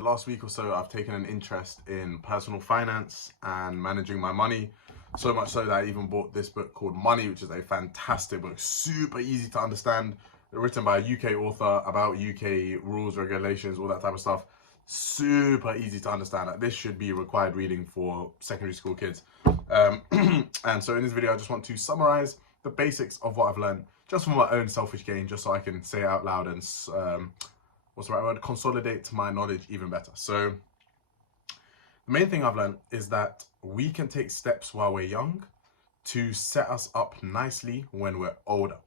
The last week or so, I've taken an interest in personal finance and managing my money. So much so that I even bought this book called Money, which is a fantastic book, super easy to understand, written by a UK author about UK rules, regulations, all that type of stuff. Super easy to understand. Like, this should be required reading for secondary school kids. And so in this video, I just want to summarize the basics of what I've learned just for my own selfish gain, just so I can say it out loud and what's the right word? Consolidate my knowledge even better. So the main thing I've learned is that we can take steps while we're young to set us up nicely when we're older.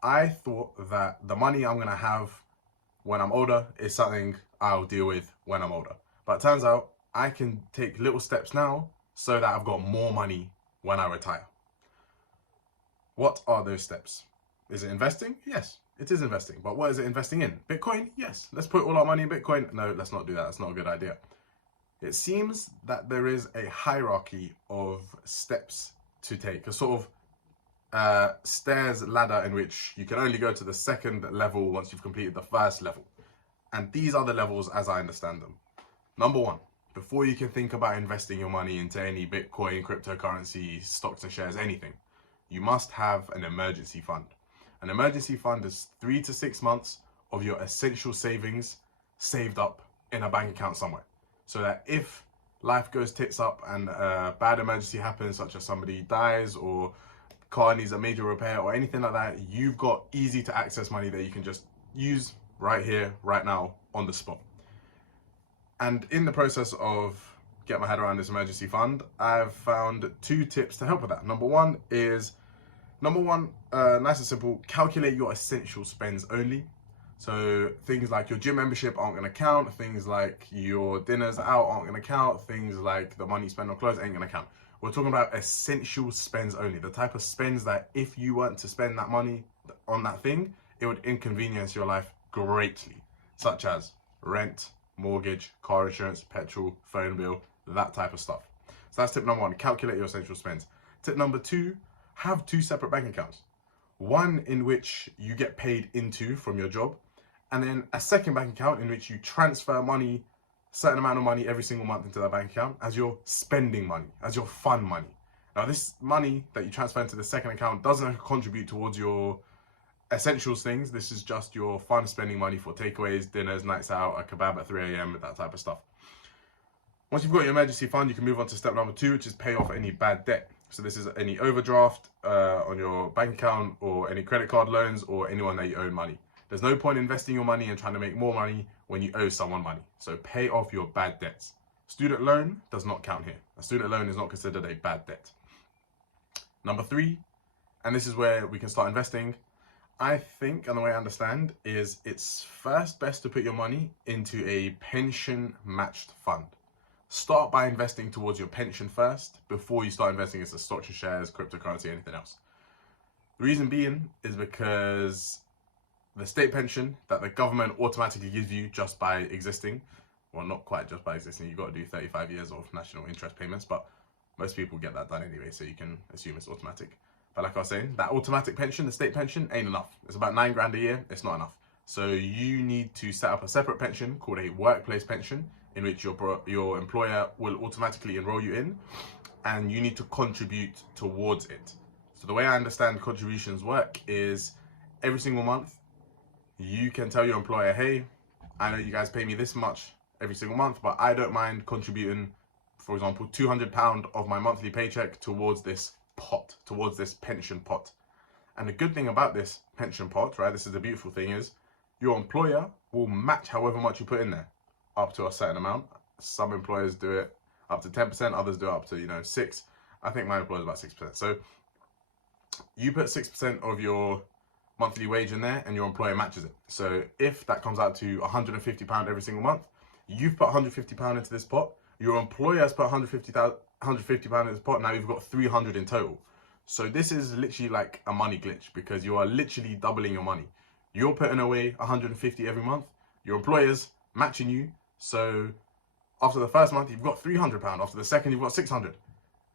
I thought that the money I'm going to have when I'm older is something I'll deal with when I'm older. But it turns out I can take little steps now so that I've got more money when I retire. What are those steps? Is it investing? Yes, it is investing. But what is it investing in? Bitcoin? Yes. Let's put all our money in Bitcoin. No, let's not do that. That's not a good idea. It seems that there is a hierarchy of steps to take, a sort of stairs ladder in which you can only go to the second level once you've completed the first level. And these are the levels as I understand them. Number one, before you can think about investing your money into any Bitcoin, cryptocurrency, stocks and shares, anything, you must have an emergency fund. An emergency fund is 3 to 6 months of your essential savings saved up in a bank account somewhere. So that if life goes tits up and a bad emergency happens, such as somebody dies or car needs a major repair or anything like that, you've got easy to access money that you can just use right here, right now, on the spot. And in the process of getting my head around this emergency fund, I've found 2 tips to help with that. Number one, nice and simple, calculate your essential spends only. So things like your gym membership aren't going to count, things like your dinners out aren't going to count, things like the money you spend on clothes ain't going to count. We're talking about essential spends only, the type of spends that if you weren't to spend that money on that thing, it would inconvenience your life greatly, such as rent, mortgage, car insurance, petrol, phone bill, that type of stuff. So that's tip number one, calculate your essential spends. Tip number 2, have 2 separate bank accounts. One in which you get paid into from your job, and then a second bank account in which you transfer money, a certain amount of money every single month into that bank account as your spending money, as your fun money. Now this money that you transfer into the second account doesn't contribute towards your essentials things. This is just your fun spending money for takeaways, dinners, nights out, a kebab at 3 a.m, that type of stuff. Once you've got your emergency fund, you can move on to step number 2, which is pay off any bad debt. So this is any overdraft on your bank account or any credit card loans or anyone that you owe money. There's no point investing your money and trying to make more money when you owe someone money. So pay off your bad debts. Student loan does not count here. A student loan is not considered a bad debt. Number 3, and this is where we can start investing, I think, and the way I understand, is it's first best to put your money into a pension matched fund. Start by investing towards your pension first before you start investing into stocks and shares, cryptocurrency, anything else. The reason being is because the state pension that the government automatically gives you just by existing, well, not quite just by existing, you've got to do 35 years of national interest payments, but most people get that done anyway, so you can assume it's automatic. But like I was saying, that automatic pension, the state pension, ain't enough. It's about $9 a year, it's not enough. So you need to set up a separate pension called a workplace pension, in which your employer will automatically enroll you in, and you need to contribute towards it. So the way I understand contributions work is every single month, you can tell your employer, hey, I know you guys pay me this much every single month, but I don't mind contributing, for example, £200 of my monthly paycheck towards this pot, towards this pension pot. And the good thing about this pension pot, right, this is the beautiful thing, is your employer will match however much you put in there, up to a certain amount. Some employers do it up to 10%, others do it up to, 6%. I think my employer is about 6%. So you put 6% of your monthly wage in there and your employer matches it. So if that comes out to £150 every single month, you've put £150 into this pot, your employer has put £150 in this pot, now you've got £300 in total. So this is literally like a money glitch, because you are literally doubling your money. You're putting away £150 every month, your employer's matching you, so after the first month you've got £300, after the second you've got £600,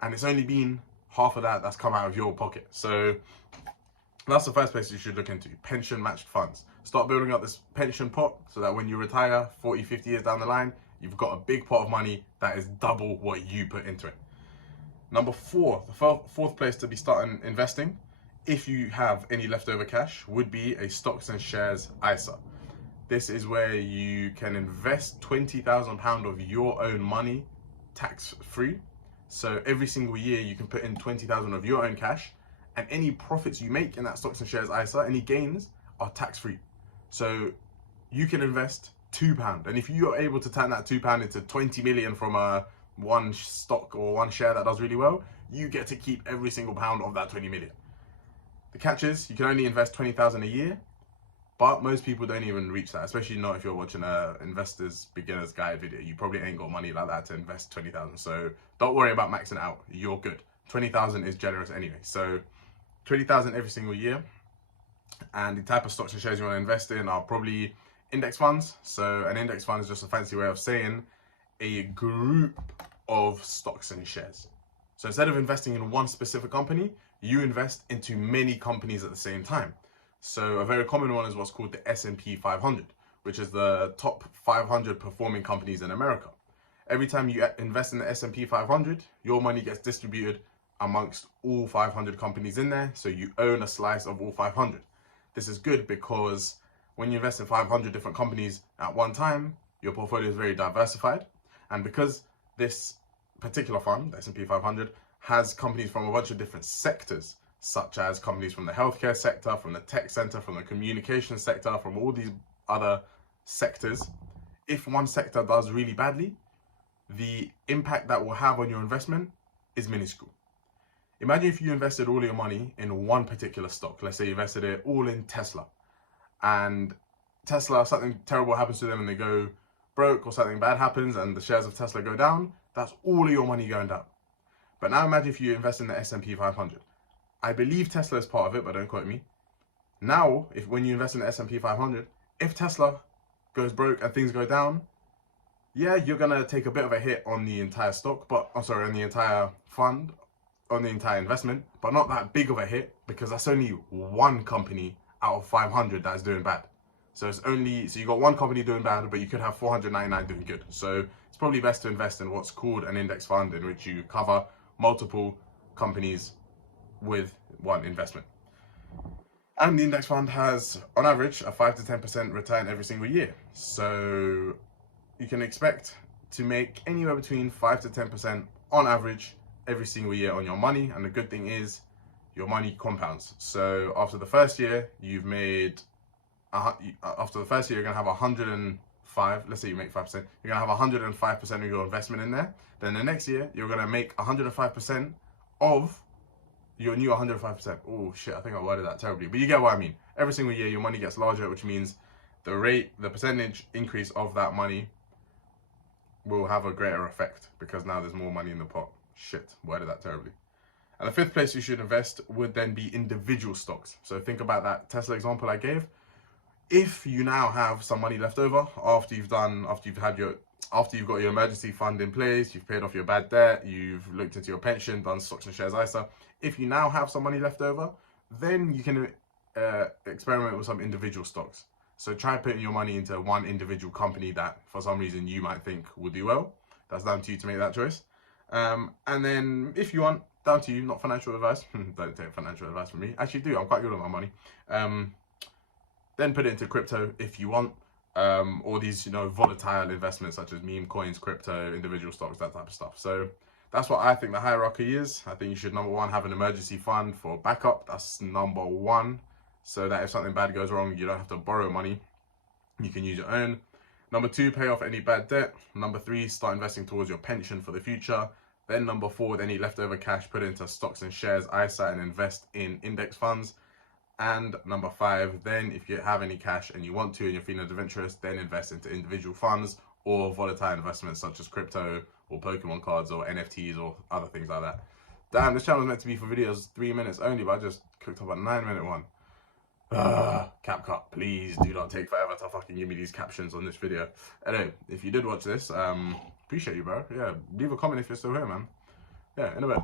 and it's only been half of that that's come out of your pocket. So that's the first place you should look into, pension matched funds. Start building up this pension pot so that when you retire 40, 50 years down the line, you've got a big pot of money that is double what you put into it. Number four, the fourth place to be starting investing, if you have any leftover cash, would be a stocks and shares ISA. This is where you can invest £20,000 of your own money tax-free. So every single year you can put in 20,000 of your own cash, and any profits you make in that stocks and shares ISA, any gains, are tax-free. So you can invest £2, and if you are able to turn that £2 into 20 million from one stock or one share that does really well, you get to keep every single pound of that 20 million. The catch is you can only invest 20,000 a year, but most people don't even reach that, especially not if you're watching a investor's beginner's guide video. You probably ain't got money like that to invest 20,000. So don't worry about maxing it out. You're good. 20,000 is generous anyway. So 20,000 every single year. And the type of stocks and shares you want to invest in are probably index funds. So an index fund is just a fancy way of saying a group of stocks and shares. So instead of investing in one specific company, you invest into many companies at the same time. So a very common one is what's called the S&P 500, which is the top 500 performing companies in America. Every time you invest in the S&P 500, your money gets distributed amongst all 500 companies in there. So you own a slice of all 500. This is good because when you invest in 500 different companies at one time, your portfolio is very diversified. And because this particular fund, the S&P 500, has companies from a bunch of different sectors, such as companies from the healthcare sector, from the tech sector, from the communication sector, from all these other sectors, if one sector does really badly, the impact that will have on your investment is minuscule. Imagine if you invested all your money in one particular stock. Let's say you invested it all in Tesla, and Tesla, something terrible happens to them and they go broke, or something bad happens and the shares of Tesla go down. That's all of your money going down. But now imagine if you invest in the S&P 500. I believe Tesla is part of it, but don't quote me. Now, when you invest in the S&P 500, if Tesla goes broke and things go down, yeah, you're gonna take a bit of a hit on the entire stock, on the entire fund, on the entire investment, but not that big of a hit, because that's only one company out of 500 that's doing bad. So you got one company doing bad, but you could have 499 doing good. So it's probably best to invest in what's called an index fund, in which you cover multiple companies with one investment. And the index fund has, on average, a 5 to 10% return every single year. So you can expect to make anywhere between 5 to 10% on average every single year on your money. And the good thing is your money compounds. So after the first year, you're going to have 105, let's say you make 5%, you're going to have 105% of your investment in there. Then the next year, you're going to make 105% of your new 105%. Oh shit, I think I worded that terribly, but you get what I mean. Every single year, your money gets larger, which means the percentage increase of that money will have a greater effect, because now there's more money in the pot. Shit, worded that terribly. And the fifth place you should invest would then be individual stocks. So think about that Tesla example I gave. If you now have some money left over after you've got your emergency fund in place, you've paid off your bad debt, you've looked into your pension, done stocks and shares ISA. If you now have some money left over, then you can experiment with some individual stocks. So try putting your money into one individual company that for some reason you might think will do well. That's down to you to make that choice. And then if you want, down to you, not financial advice. Don't take financial advice from me. Actually do, I'm quite good with my money. Then put it into crypto if you want, or these, volatile investments such as meme coins, crypto, individual stocks, that type of stuff. So that's what I think the hierarchy is. I think you should, number one, have an emergency fund for backup. That's number one, so that if something bad goes wrong, you don't have to borrow money. You can use your own. Number two, pay off any bad debt. Number three, start investing towards your pension for the future. Then number four, with any leftover cash, put it into stocks and shares, ISA, and invest in index funds. And number five, then if you have any cash and you want to and you're feeling adventurous, then invest into individual funds or volatile investments such as crypto or Pokemon cards or NFTs or other things like that. Damn, this channel is meant to be for videos 3 minutes only, but I just cooked up a 9-minute one. CapCut, please do not take forever to fucking give me these captions on this video. Anyway, if you did watch this, appreciate you, bro. Yeah, leave a comment if you're still here, man. Yeah, in a bit.